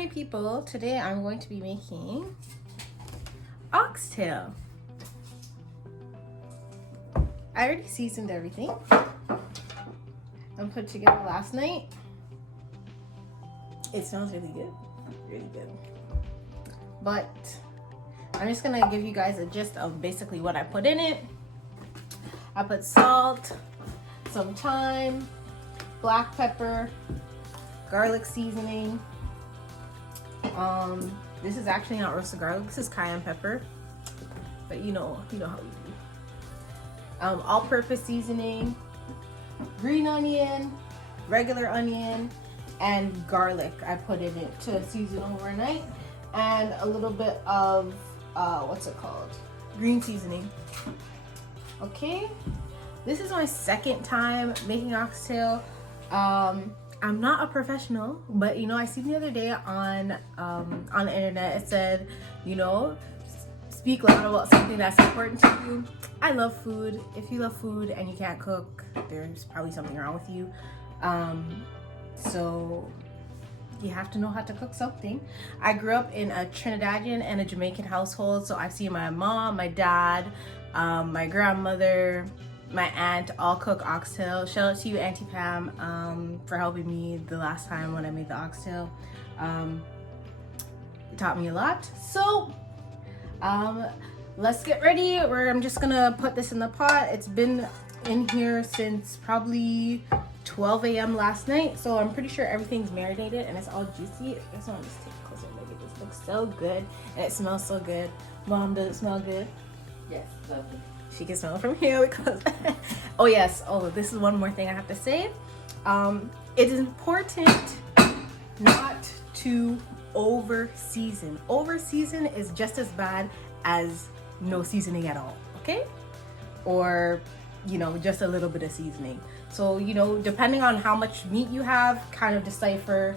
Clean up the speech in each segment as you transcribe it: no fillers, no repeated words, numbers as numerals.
morning, people. Today I'm going to be making oxtail. I already seasoned everything. I put it together last night. It smells really good. Really good. But I'm just gonna give you guys a gist of basically what I put in it. I put salt, some thyme, black pepper, garlic seasoning. This is actually not roasted garlic, this is cayenne pepper. But you know how we do. All-purpose seasoning, green onion, regular onion, and garlic. I put in it to season overnight, and a little bit of what's it called? Green seasoning. Okay, this is my second time making oxtail. I'm not a professional, but I seen the other day on the internet, it said, speak loud about something that's important to you. I love food. If you love food and you can't cook, there's probably something wrong with you. So you have to know how to cook something. I grew up in a Trinidadian and a Jamaican household, so I've seen my mom, my dad, my grandmother, my aunt all cook oxtail. Shout out to you, Auntie Pam, for helping me the last time when I made the oxtail. It taught me a lot. So let's get ready. I'm just gonna put this in the pot. It's been in here since probably 12 a.m. last night, so I'm pretty sure everything's marinated and it's all juicy. I just want to just take a closer look at this. Looks so good and it smells so good. Mom, does it smell good? Yes, lovely. She can smell it from here because oh yes, this is one more thing I have to say. It is important not to over season. Over season is just as bad as no seasoning at all, okay? Or just a little bit of seasoning. So depending on how much meat you have, kind of decipher,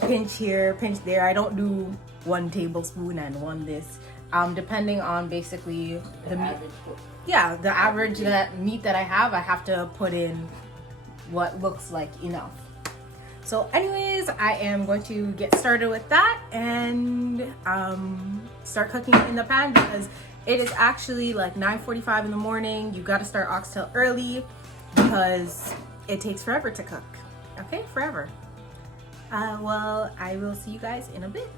pinch here, pinch there. I don't do 1 tablespoon and 1 this. Depending on basically the meat. Yeah, the average meat that I have to put in what looks like enough. So anyways, I am going to get started with that and start cooking it in the pan because it is actually like 9:45 in the morning. You got to start oxtail early because it takes forever to cook. Okay, forever. Well, I will see you guys in a bit.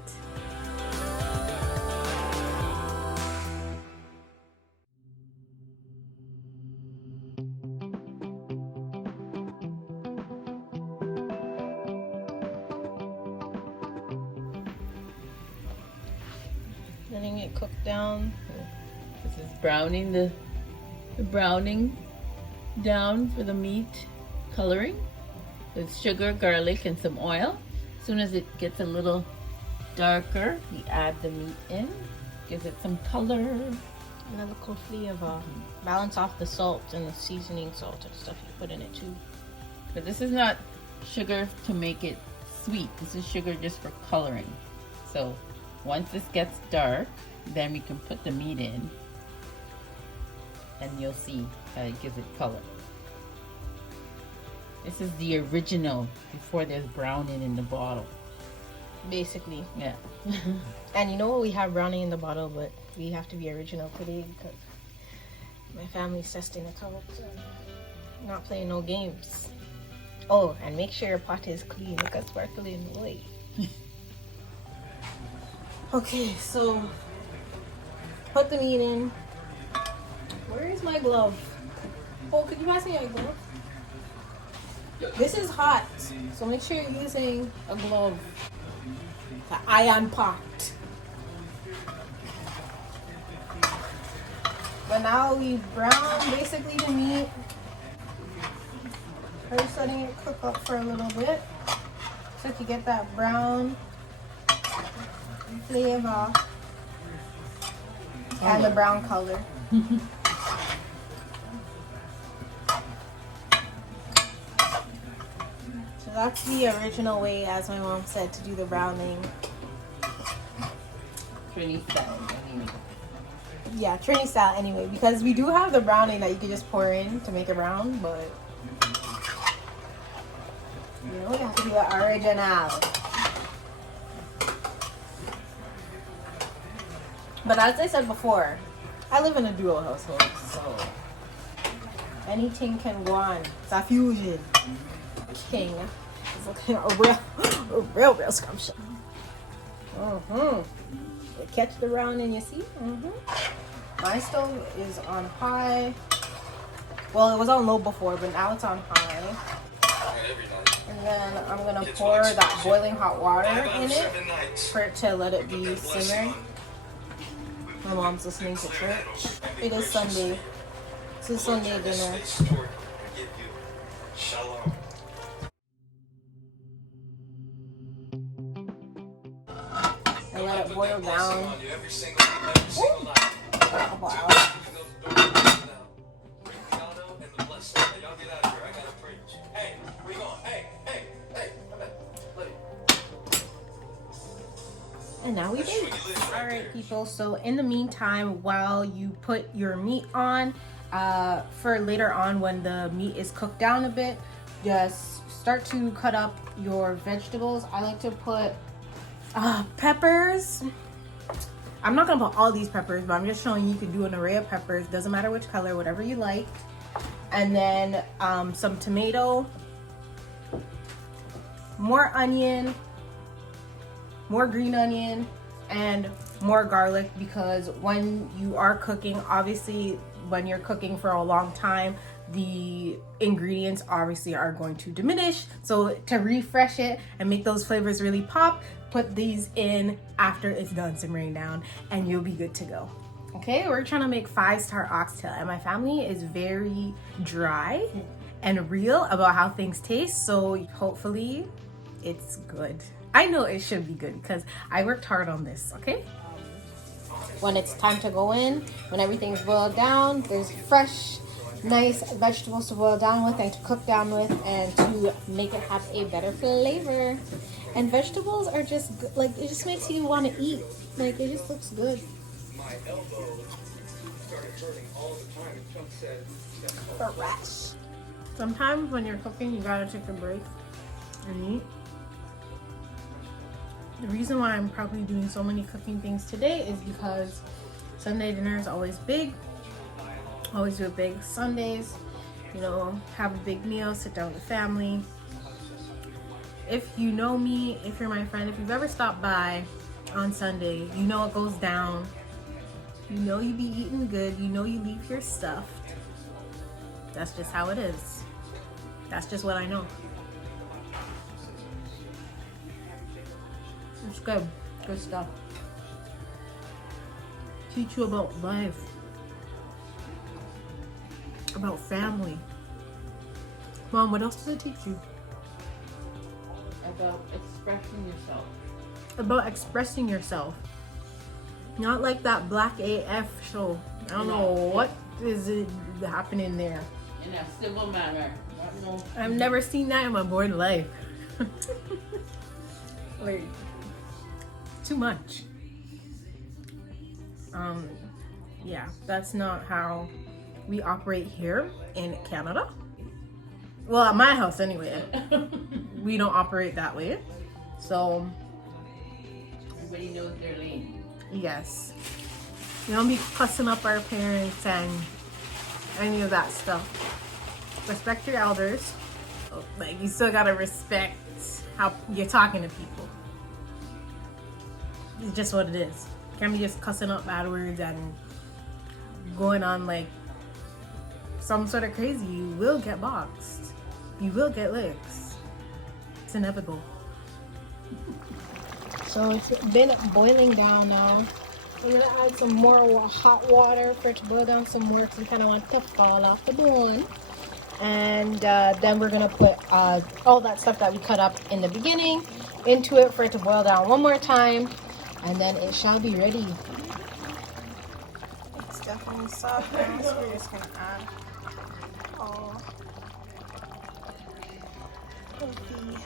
Letting it cook down. This is browning the browning down for the meat coloring with sugar, garlic, and some oil. As soon as it gets a little darker, we add the meat in, gives it some color. Another cool flavor. Balance off the salt and the seasoning salt and stuff you put in it too. But this is not sugar to make it sweet. This is sugar just for coloring. So once this gets dark, then we can put the meat in and you'll see how it gives it color. This is the original before there's browning in the bottle. Basically. Yeah. And we have browning in the bottle, but we have to be original today because my family's testing the color, so I'm not playing no games. Oh, and make sure your pot is clean because sparkling white. Okay, so put the meat in. Where is my glove? Oh, could you pass me my glove? This is hot, so make sure you're using a glove. The iron pot. But now we've browned basically the meat. I'm just letting it cook up for a little bit so you get that brown flavor and the brown color. So that's the original way, as my mom said, to do the browning. Trini style anyway. Yeah, Trini style anyway, because we do have the browning that you can just pour in to make it brown, but you have to do the original. But as I said before, I live in a dual household, so anything can go on. It's a fusion. King is looking real scrumptious. You catch the round and you see. My stove is on high. Well, it was on low before, but now it's on high. And then I'm gonna pour that boiling hot water in it for it to let it be simmering. My mom's listening to church. It is Sunday. It's a Sunday dinner. And let it boil down. Wow. And now we bake. All right, people. So in the meantime, while you put your meat on, for later on when the meat is cooked down a bit, just start to cut up your vegetables. I like to put peppers. I'm not gonna put all these peppers, but I'm just showing you can do an array of peppers. Doesn't matter which color, whatever you like. And then some tomato, more onion, more green onion, and more garlic, because when you are cooking, obviously when you're cooking for a long time, the ingredients obviously are going to diminish. So to refresh it and make those flavors really pop, put these in after it's done simmering down and you'll be good to go. Okay, we're trying to make 5-star oxtail, and my family is very dry and real about how things taste, so hopefully it's good. I know it should be good because I worked hard on this, okay? When it's time to go in, when everything's boiled down, there's fresh, nice vegetables to boil down with and to cook down with and to make it have a better flavor. And vegetables are just good. Like, it just makes you want to eat. Like, it just looks good. My elbow started hurting all the time, and Chuck said, fresh. Sometimes when you're cooking, you gotta take a break and eat. The reason why I'm probably doing so many cooking things today is because Sunday dinner is always big. Always do a big Sundays, you know, have a big meal, sit down with the family. If you know me, if you're my friend, if you've ever stopped by on Sunday, you know it goes down. You know you be eating good. You know you leave here stuffed. That's just how it is. That's just what I know. It's good. Good stuff. Teach you about life. About family. Mom, what else does it teach you? About expressing yourself. About expressing yourself. Not like that Black AF show. I don't know what is it happening there. In a civil manner. I've never seen that in my born life. Like, too much. Yeah, that's not how we operate here in Canada. Well, at my house anyway. We don't operate that way. So everybody knows their lane. Yes. We don't be cussing up our parents and any of that stuff. Respect your elders. Like, you still gotta respect how you're talking to people. It's just what it is. Can't be just cussing up bad words and going on like some sort of crazy. You will get boxed. You will get licks. It's inevitable. So it's been boiling down now. I'm gonna add some more hot water for it to boil down some more because we kind of want it to fall off the bone. And then we're gonna put all that stuff that we cut up in the beginning into it for it to boil down one more time, and then it shall be ready. It's definitely soft now, so we're just gonna add all of the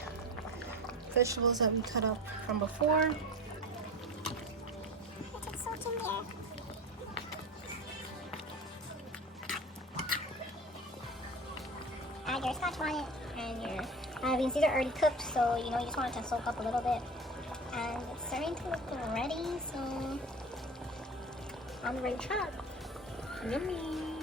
vegetables that we cut up from before. Add your scotch bonnet and your beans. These are already cooked, so you know you just want it to soak up a little bit. And it's starting to look ready, so I'm ready to try. Yummy.